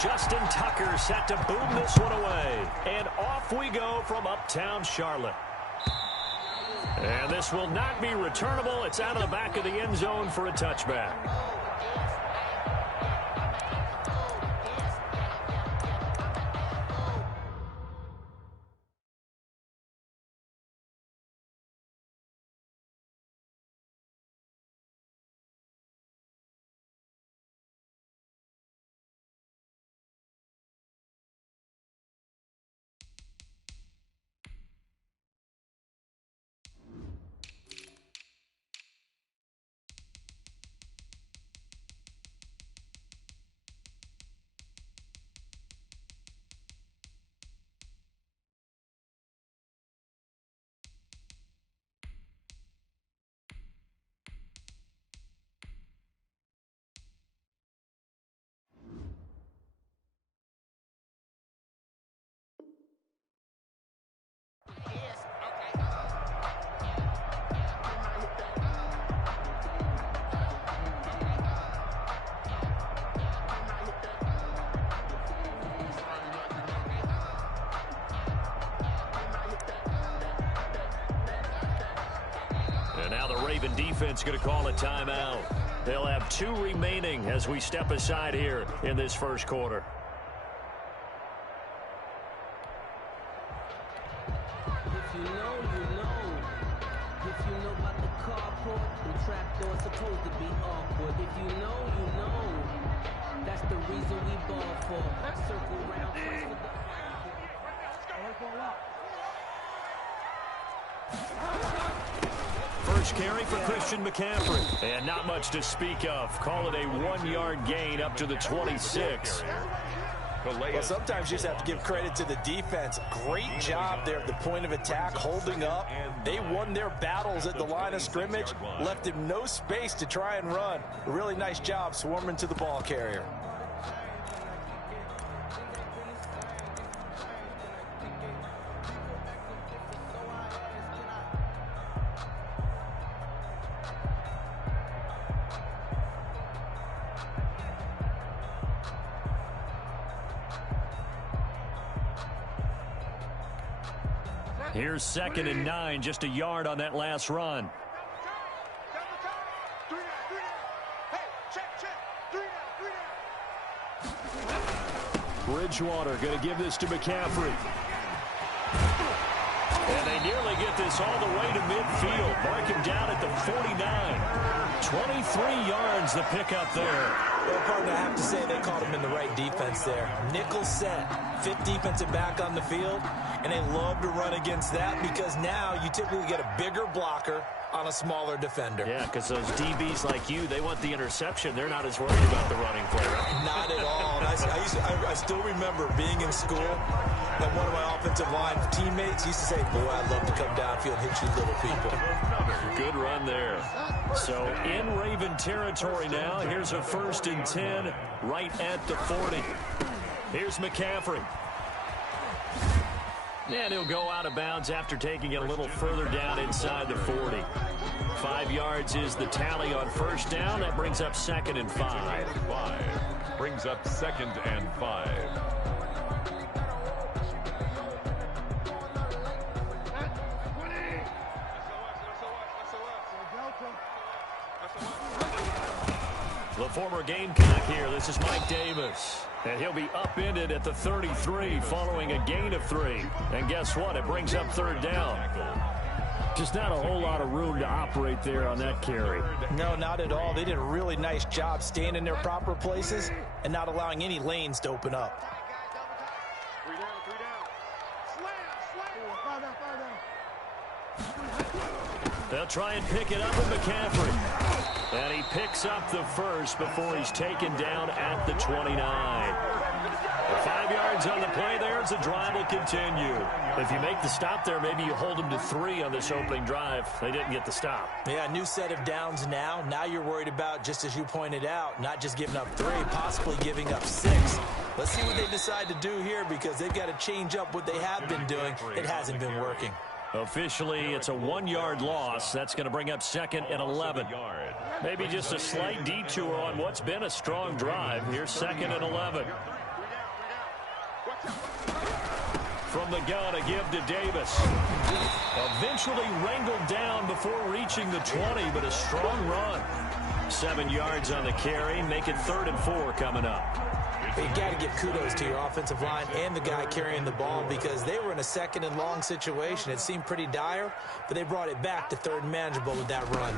Justin Tucker set to boom this one away. And off we go from uptown Charlotte. And this will not be returnable. It's out of the back of the end zone for a touchback. Now the Raven defense going to call a timeout. They'll have 2 remaining as we step aside here in this first quarter. If you know, you know. If you know about the carport, the trapdoor's supposed to be awkward. If you know, you know. That's the reason we ball for. Circle round, press with the First carry for Christian McCaffrey. And not much to speak of. Call it a 1-yard gain up to the 26. Well, sometimes you just have to give credit to the defense. Great job there at the point of attack, holding up. They won their battles at the line of scrimmage, left him no space to try and run. A really nice job swarming to the ball carrier. Here's 2nd and 9, just a yard on that last run. Bridgewater going to give this to McCaffrey. And they nearly get this all the way to midfield. Mark him down at the 49. 23 yards the pickup there. Well, partner, I have to say they caught him in the right defense there. Nickel set, 5th defensive back on the field, and they love to run against that because now you typically get a bigger blocker on a smaller defender. Yeah, because those DBs like you, they want the interception. They're not as worried about the running play, right? Not at all. And I still remember being in school, and one of my offensive line teammates used to say, boy, I'd love to come downfield and hit you little people. Good run there. So in Raven territory now. Here's a 1st and 10 right at the 40. Here's McCaffrey. And he'll go out of bounds after taking it a little further down inside the 40. 5 yards is the tally on first down. That brings up 2nd and 5. Brings up 2nd and 5. The former Gamecock here. This is Mike Davis. And he'll be upended at the 33 following a gain of 3. And guess what? It brings up 3rd down. Just not a whole lot of room to operate there on that carry. No, not at all. They did a really nice job staying in their proper places and not allowing any lanes to open up. They'll try and pick it up with McCaffrey. And he picks up the first before he's taken down at the 29. 5 yards on the play there as the drive will continue. If you make the stop there, maybe you hold them to 3 on this opening drive. They didn't get the stop. Yeah, new set of downs now. Now you're worried about, just as you pointed out, not just giving up 3, possibly giving up 6. Let's see what they decide to do here because they've got to change up what they have been doing. It hasn't been working. Officially, it's a 1-yard loss. That's going to bring up 2nd and 11. Maybe just a slight detour on what's been a strong drive. Here's 2nd and 11. From the gun, a give to Davis. Eventually wrangled down before reaching the 20, but a strong run. 7 yards on the carry, make it 3rd and 4 coming up. You got to give kudos to your offensive line and the guy carrying the ball because they were in a 2nd and long situation. It seemed pretty dire, but they brought it back to 3rd and manageable with that run.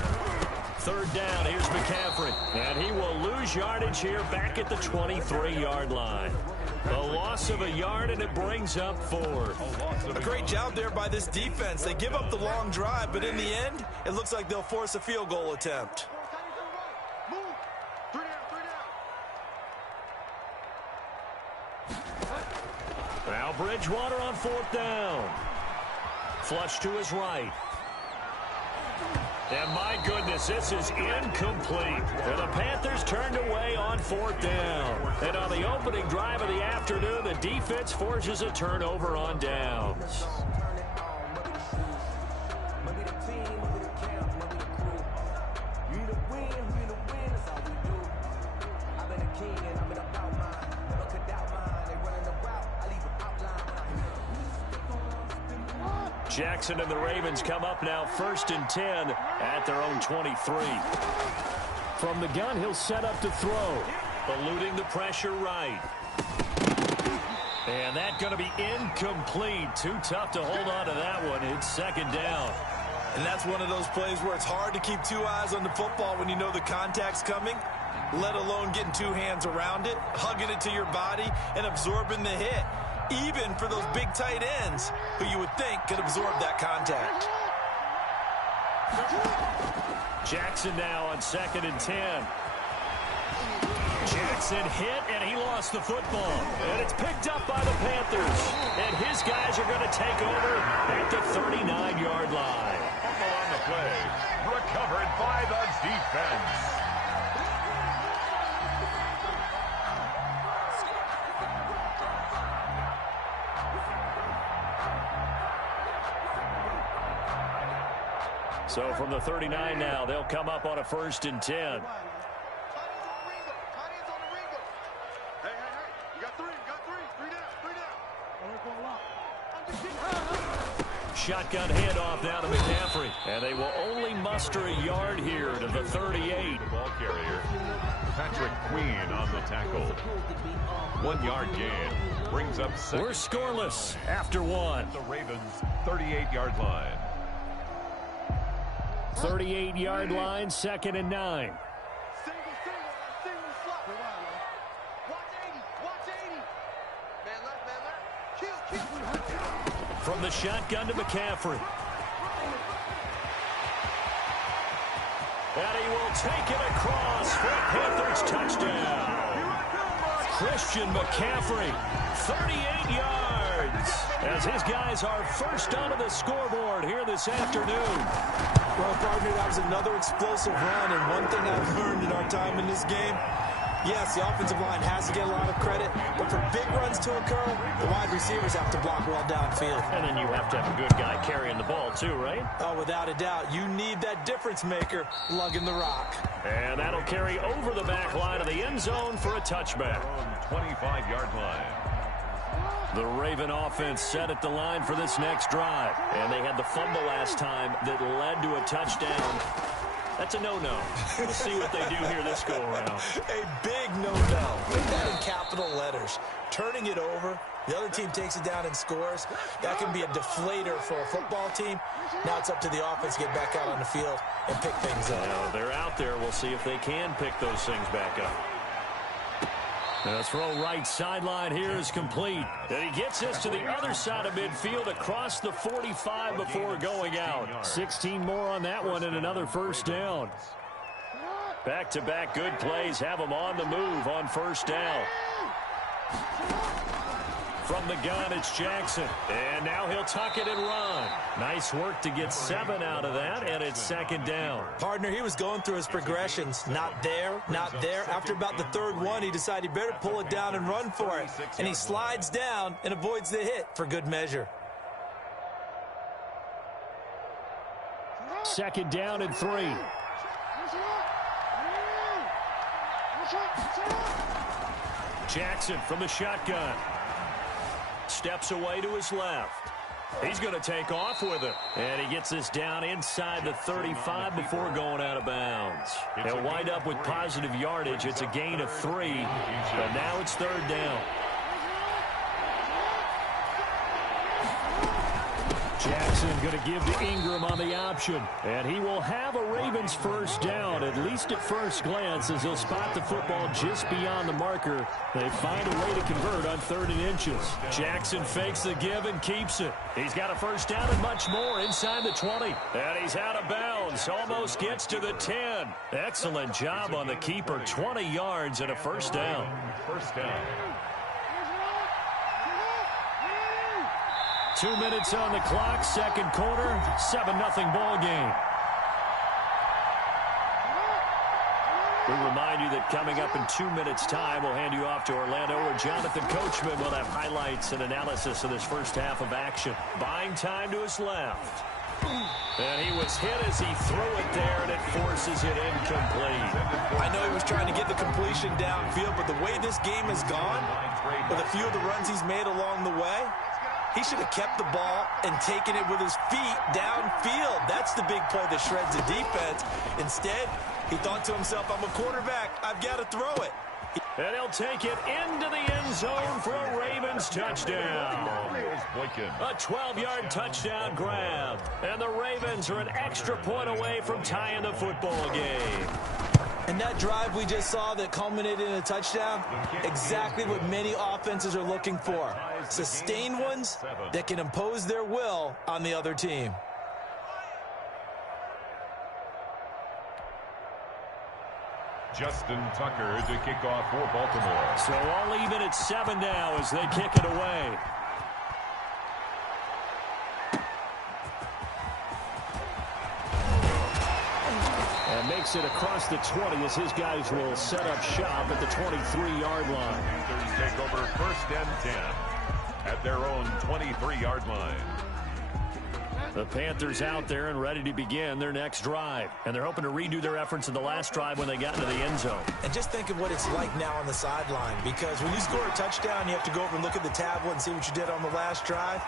3rd down, here's McCaffrey. And he will lose yardage here back at the 23-yard line. A loss of a yard, and it brings up 4. A great job there by this defense. They give up the long drive, but in the end, it looks like they'll force a field goal attempt. Now Bridgewater on 4th down. Flush to his right. And my goodness, this is incomplete. And the Panthers turned away on 4th down. And on the opening drive of the afternoon, the defense forces a turnover on downs. Jackson and the Ravens come up now 1st and 10 at their own 23. From the gun, he'll set up to throw. Eluding the pressure right. And that's going to be incomplete. Too tough to hold on to that one. It's 2nd down. And that's one of those plays where it's hard to keep 2 eyes on the football when you know the contact's coming, let alone getting 2 hands around it, hugging it to your body, and absorbing the hit. Even for those big tight ends who you would think could absorb that contact. Jackson now on 2nd and 10. Jackson hit, and he lost the football. And it's picked up by the Panthers. And his guys are going to take over at the 39-yard line. Fumble on the play. Recovered by the defense. So from the 39 now, they'll come up on a 1st and 10. Shotgun handoff down to McCaffrey. And they will only muster a yard here to the 38. The ball carrier, Patrick Queen on the tackle. 1 yard gain. Brings up 2nd. We're scoreless after 1. The Ravens' 38-yard line. 38-yard line, 2nd and 9. From the shotgun to McCaffrey. And he will take it across for a Panthers touchdown. Christian McCaffrey, 38 yards, as his guys are first onto the scoreboard here this afternoon. Well, partner, that was another explosive run, and one thing I've learned in our time in this game, yes, the offensive line has to get a lot of credit, but for big runs to occur, the wide receivers have to block well downfield. And then you have to have a good guy carrying the ball too, right? Oh, without a doubt. You need that difference maker lugging the rock. And that'll carry over the back line of the end zone for a touchback. 25-yard line. The Raven offense set at the line for this next drive. And they had the fumble last time that led to a touchdown. That's a no-no. We'll see what they do here this go-around. A big no-no. Put that in capital letters. Turning it over, the other team takes it down and scores. That can be a deflator for a football team. Now it's up to the offense to get back out on the field and pick things up. Now, they're out there. We'll see if they can pick those things back up. The throw right sideline here is complete. And he gets this to the other side of midfield across the 45 before going out. 16 more on that one and another first down. Back-to-back good plays have them on the move on first down. From the gun, it's Jackson. And now he'll tuck it and run. Nice work to get 7 out of that, and it's 2nd down. Partner, he was going through his progressions. Not there, not there. After about the 3rd one, he decided he better pull it down and run for it. And he slides down and avoids the hit for good measure. 2nd down and 3. Jackson from the shotgun. steps away to his left. He's going to take off with it. And he gets this down inside the 35 before going out of bounds. He'll wind up with positive yardage. It's a gain of 3, but now it's 3rd down. Jackson going to give to Ingram on the option. And he will have a Ravens first down, at least at first glance, as he'll spot the football just beyond the marker. They find a way to convert on 3rd and inches. Jackson fakes the give and keeps it. He's got a first down and much more inside the 20. And he's out of bounds. Almost gets to the 10. Excellent job on the keeper. 20 yards and a first down. First down. 2 minutes on the clock, second quarter, 7-0 ball game. We remind you that coming up in 2 minutes' time, we'll hand you off to Orlando, where Jonathan Coachman will have highlights and analysis of this first half of action. Buying time to his left. And he was hit as he threw it there, and it forces it incomplete. I know he was trying to get the completion downfield, but the way this game has gone, with a few of the runs he's made along the way, he should have kept the ball and taken it with his feet downfield. That's the big play that shreds the defense. Instead, he thought to himself, I'm a quarterback. I've got to throw it. And he'll take it into the end zone for a Ravens touchdown. A 12-yard touchdown grab. And the Ravens are an extra point away from tying the football game. And that drive we just saw that culminated in a touchdown, exactly what many offenses are looking for. Sustained ones that can impose their will on the other team. Justin Tucker to kick off for Baltimore. So all even at 7 now as they kick it away. And makes it across the 20 as his guys will set up shop at the 23-yard line. Panthers take over 1st and 10 at their own 23-yard line. The Panthers out there and ready to begin their next drive. And they're hoping to redo their efforts in the last drive when they got into the end zone. And just think of what it's like now on the sideline, because when you score a touchdown, you have to go over and look at the tablet and see what you did on the last drive.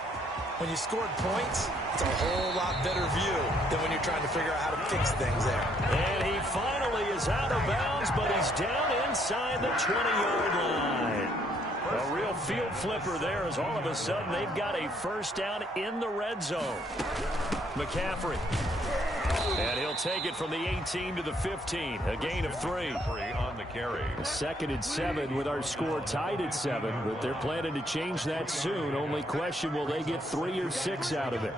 When you scored points, it's a whole lot better view than when you're trying to figure out how to fix things there. And he finally is out of bounds, but he's down inside the 20-yard line. A real field flipper there, as all of a sudden they've got a first down in the red zone. McCaffrey. And he'll take it from the 18 to the 15. A gain of 3. On the carry. 2nd and 7 with our score tied at 7. But they're planning to change that soon. Only question, will they get 3 or 6 out of it?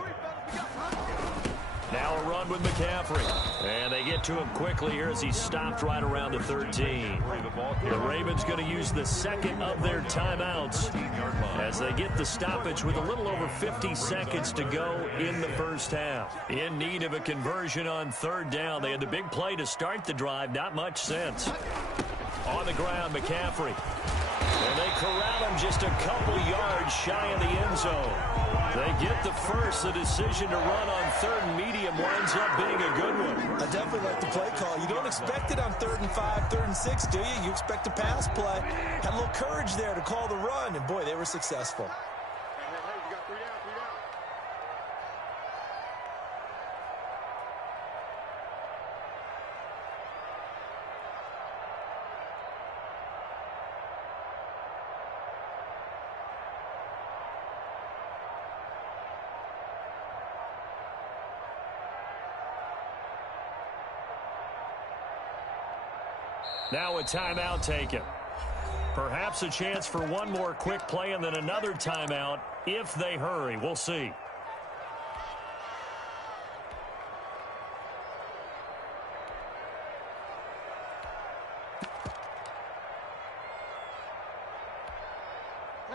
Now a run with McCaffrey. And they get to him quickly here as he's stopped right around the 13. The Ravens going to use the second of their timeouts as they get the stoppage with a little over 50 seconds to go in the first half. In need of a conversion on 3rd down. They had the big play to start the drive. Not much sense. On the ground, McCaffrey. And they corral him just a couple yards shy of the end zone. They get the first. The decision to run on 3rd and medium winds up being a good one. I definitely like the play call. You don't expect it on 3rd and 5, 3rd and 6, do you? You expect a pass play. Had a little courage there to call the run, and boy, they were successful. Now a timeout taken. Perhaps a chance for one more quick play and then another timeout if they hurry. We'll see.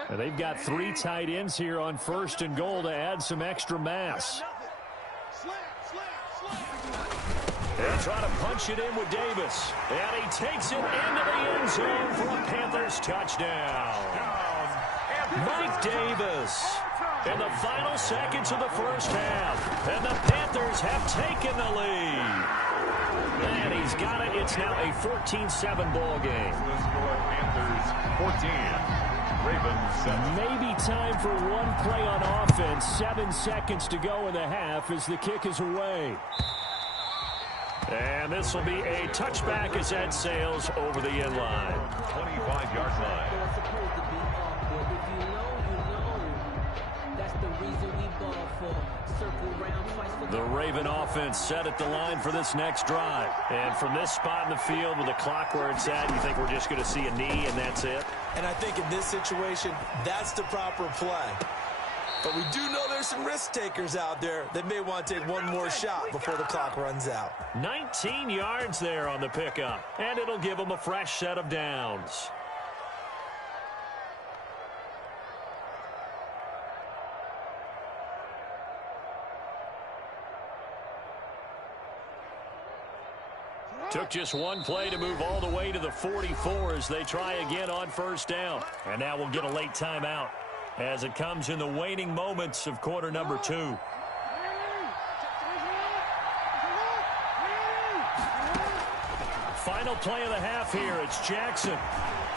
And they've got 3 tight ends here on 1st and goal to add some extra mass. They'll try to punch it in with Davis. And he takes it into the end zone for a Panthers touchdown. Mike Davis in the final seconds of the first half. And the Panthers have taken the lead. And he's got it. It's now a 14-7 ball game. The score, Panthers 14. Ravens 7. Maybe time for one play on offense. 7 seconds to go in the half as the kick is away. And this will be a touchback as that sails over the end line. 25-yard line. The Raven offense set at the line for this next drive. And from this spot in the field with the clock where it's at, you think we're just going to see a knee and that's it? And I think in this situation, that's the proper play. But we do know there's some risk takers out there that may want to take one more shot before the clock runs out. 19 yards there on the pickup. And it'll give them a fresh set of downs. Took just one play to move all the way to the 44 as they try again on first down. And now we'll get a late timeout as it comes in the waning moments of quarter number 2. Final play of the half here. It's Jackson.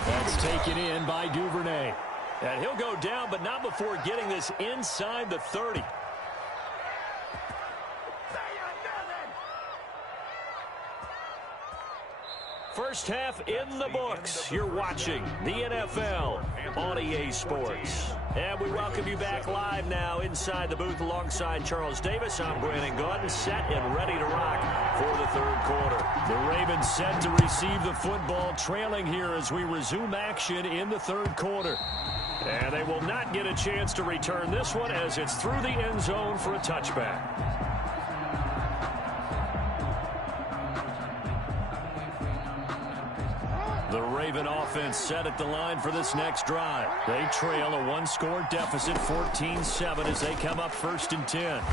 That's taken in by Duvernay. And he'll go down, but not before getting this inside the 30. First half in the books. You're watching the NFL on EA Sports. And we welcome you back live now inside the booth alongside Charles Davis. I'm Brandon Gordon, set and ready to rock for the third quarter. The Ravens set to receive the football, trailing here as we resume action in the third quarter. And they will not get a chance to return this one as it's through the end zone for a touchback. The Raven offense set at the line for this next drive. They trail a one-score deficit, 14-7, as they come up 1st and 10.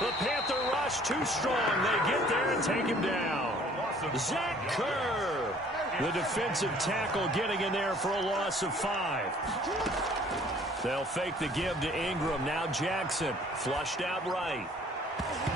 The Panther rush too strong. They get there and take him down. Zach Kerr, the defensive tackle, getting in there for a loss of 5. They'll fake the give to Ingram. Now Jackson, flushed out right.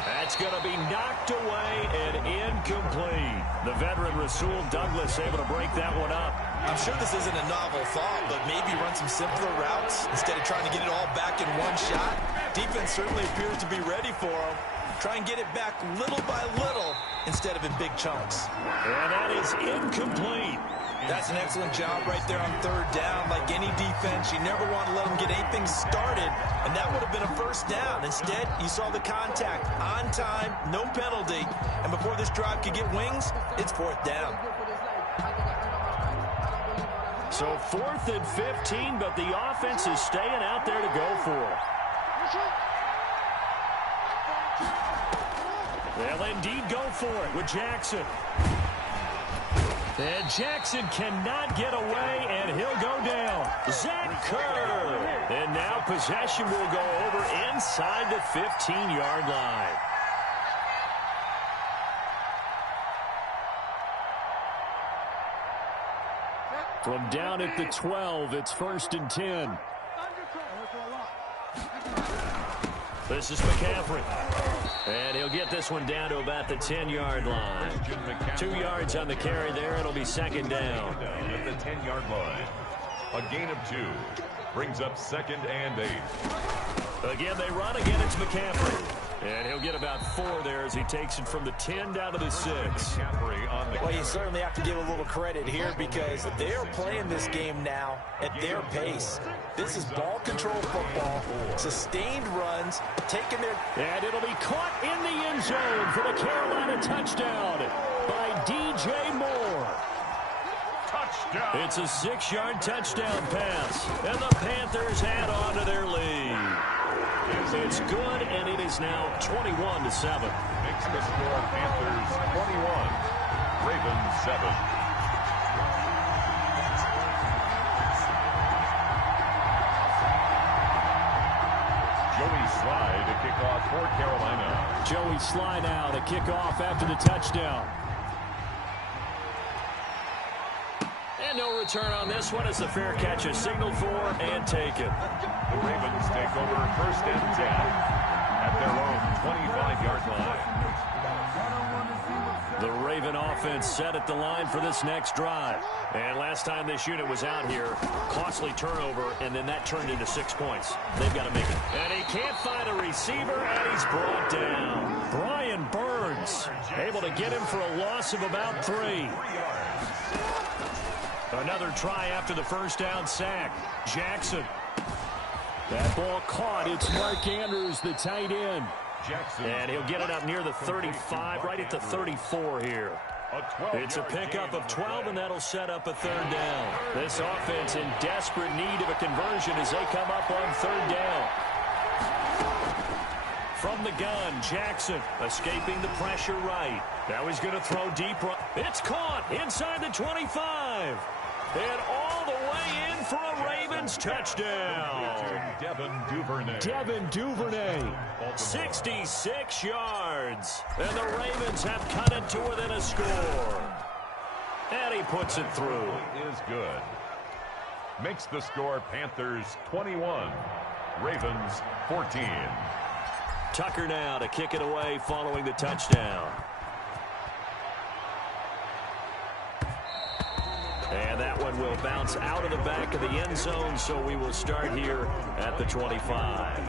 That's going to be knocked away and incomplete. The veteran Rasul Douglas able to break that one up. I'm sure this isn't a novel thought, but maybe run some simpler routes instead of trying to get it all back in one shot. Defense certainly appears to be ready for him. Try and get it back little by little instead of in big chunks. And that is incomplete. That's an excellent job right there on third down. Like any defense, you never want to let them get anything started, and that would have been a first down. Instead, you saw the contact on time, no penalty, and before this drive could get wings, it's 4th down. So 4th and 15, but the offense is staying out there to go for it. They'll indeed go for it with Jackson. And Jackson cannot get away, and he'll go down. Zach Kerr. And now possession will go over inside the 15-yard line. From down at the 12, it's 1st and 10. This is McCaffrey. And he'll get this one down to about the 10-yard line. 2 yards on the carry there. It'll be 2nd down. At the 10-yard line. A gain of 2. Brings up 2nd and 8. Again, they run. Again, it's McCaffrey. And he'll get about 4 there as he takes it from the 10 down to the 6. Well, you certainly have to give a little credit here because they are playing this game now at their pace. This is ball control football, sustained runs, taking their... And it'll be caught in the end zone for the Carolina touchdown by DJ Moore. Touchdown. It's a 6-yard touchdown pass, and the Panthers add on to their lead. It's good, and it is now 21-7. Makes the score Panthers 21, Ravens 7. Joey Sly to kick off for Carolina. Joey Sly now to kick off after the touchdown. And no return on this one as the fair catch is signaled for and taken. The Ravens take over 1st and 10 at their own 25-yard line. The Raven offense set at the line for this next drive. And last time this unit was out here, costly turnover, and then that turned into 6 points. They've got to make it. And he can't find a receiver, and he's brought down. Brian Burns able to get him for a loss of about 3. Another try after the first down sack. Jackson. That ball caught. It's Mark Andrews, the tight end. And he'll get it up near the 35, right at the 34 here. It's a pickup of 12, and that'll set up a 3rd down. This offense in desperate need of a conversion as they come up on 3rd down. From the gun, Jackson escaping the pressure right. Now he's going to throw deep. It's caught inside the 25. And all the way in for a Ravens touchdown. Devin Duvernay, 66 yards. And the Ravens have cut it to within a score. And he puts it through. Is good. Makes the score Panthers 21, Ravens 14. Tucker now to kick it away following the touchdown. And that one will bounce out of the back of the end zone, so we will start here at the 25.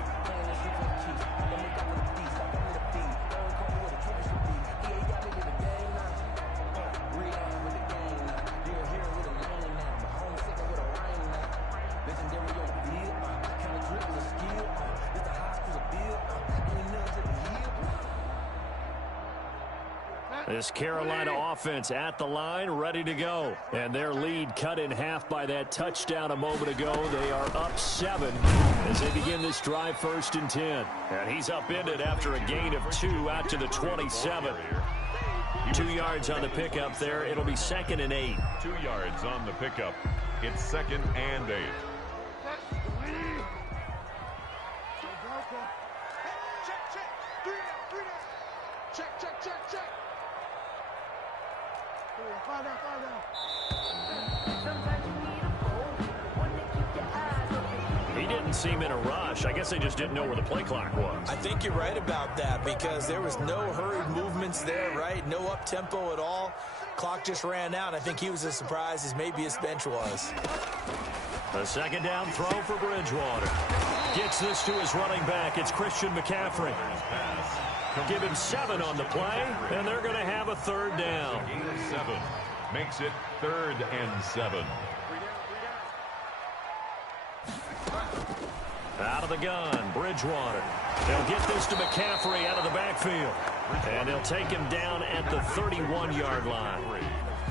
This Carolina offense at the line, ready to go. And their lead cut in half by that touchdown a moment ago. They are up 7 as they begin this drive 1st and 10. And he's upended after a gain of 2 out to the 27. 2 yards on the pickup there. It'll be 2nd and 8. 2 yards on the pickup. It's 2nd and 8. He didn't seem in a rush. I guess they just didn't know where the play clock was. I think you're right about that because there was no hurried movements there, right? No up-tempo at all. Clock just ran out. I think he was as surprised as maybe his bench was. A 2nd down throw for Bridgewater. Gets this to his running back. It's Christian McCaffrey. Give him 7 on the play, and they're going to have a 3rd down. 7 makes it 3rd and 7. Out of the gun, Bridgewater. They'll get this to McCaffrey out of the backfield. And they'll take him down at the 31-yard line.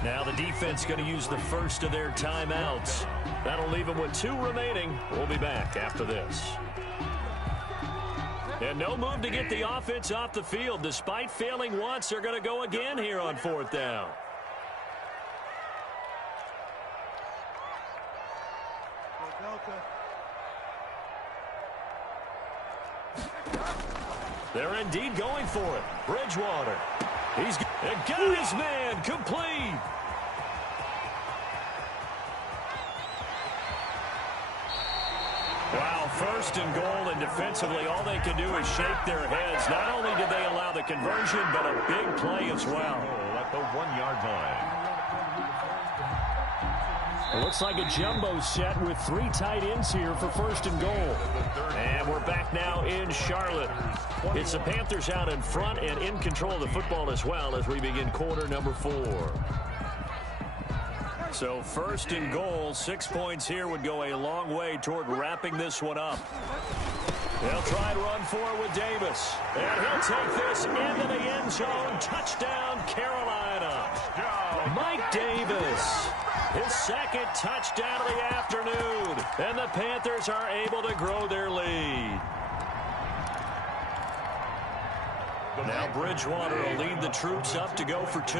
Now the defense going to use the first of their timeouts. That'll leave them with 2 remaining. We'll be back after this. And no move to get the offense off the field. Despite failing once, they're going to go again here on 4th down. They're indeed going for it. Bridgewater. He's got his man complete. Wow, 1st and goal, and defensively, all they can do is shake their heads. Not only did they allow the conversion, but a big play as well. At the 1-yard line. It looks like a jumbo set with 3 tight ends here for 1st and goal. And we're back now in Charlotte. It's the Panthers out in front and in control of the football as well as we begin quarter number 4. So 1st and goal, 6 points here would go a long way toward wrapping this one up. They'll try and run for it with Davis. And he'll take this into the end zone. Touchdown, Carolina. Mike Davis. His 2nd touchdown of the afternoon. And the Panthers are able to grow their lead. Now Bridgewater will lead the troops up to go for 2.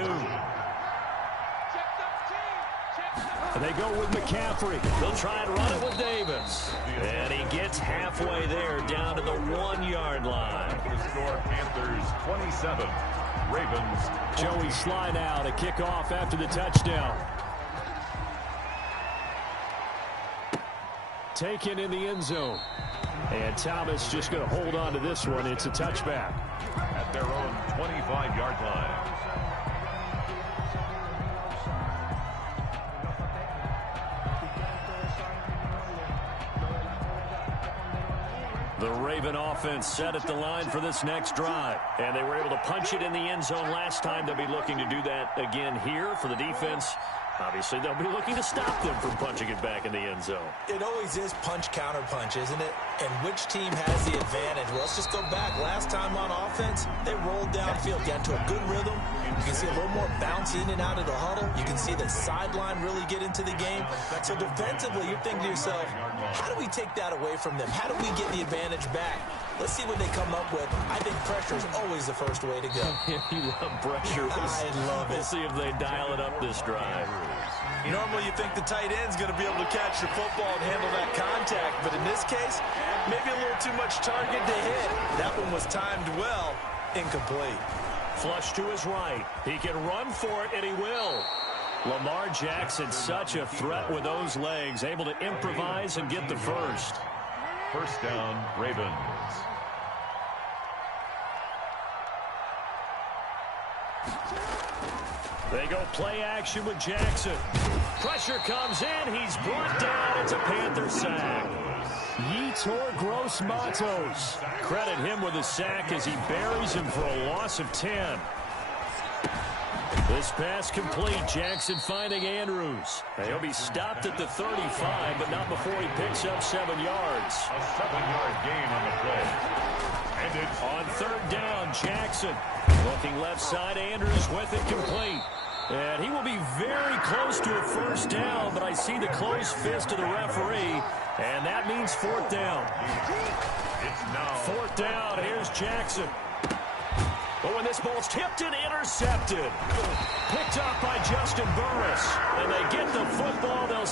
And they go with McCaffrey. They'll try and run it with Davis. And he gets halfway there down to the 1-yard line. The score, Panthers 27, Ravens. Joey Sly now to kick off after the touchdown. Taken in the end zone. And Thomas just going to hold on to this one. It's a touchback. At their own 25-yard line. The Raven offense set at the line for this next drive. And they were able to punch it in the end zone last time. They'll be looking to do that again here for the defense. Obviously, they'll be looking to stop them from punching it back in the end zone. It always is punch-counter-punch, isn't it? And which team has the advantage? Well, let's just go back. Last time on offense, they rolled downfield, got into a good rhythm. You can see a little more bounce in and out of the huddle. You can see the sideline really get into the game. So defensively, you're thinking to yourself, how do we take that away from them? How do we get the advantage back? Let's see what they come up with. I think pressure is always the first way to go. You love pressure. I love it. We'll see if they dial it up this drive. Normally you think the tight end's going to be able to catch the football and handle that contact, but in this case, maybe a little too much target to hit. That one was timed well, incomplete. Flush to his right. He can run for it, and he will. Lamar Jackson, such a threat with those legs, able to improvise and get the first. First down, Ravens. They go play action with Jackson. Pressure comes in. He's brought down. It's a Panther sack. Yetur Gross-Matos. Credit him with a sack as he buries him for a loss of 10. This pass complete. Jackson finding Andrews. He'll be stopped at the 35, but not before he picks up 7 yards. A 7-yard gain on the play. And it's on third down, Jackson. Looking left side, Andrews with it complete. And he will be very close to a first down, but I see the closed fist of the referee, and that means fourth down. It's now fourth down. Here's Jackson. But when this ball's tipped and intercepted. Picked up by Justin Burris. And they get the football. They'll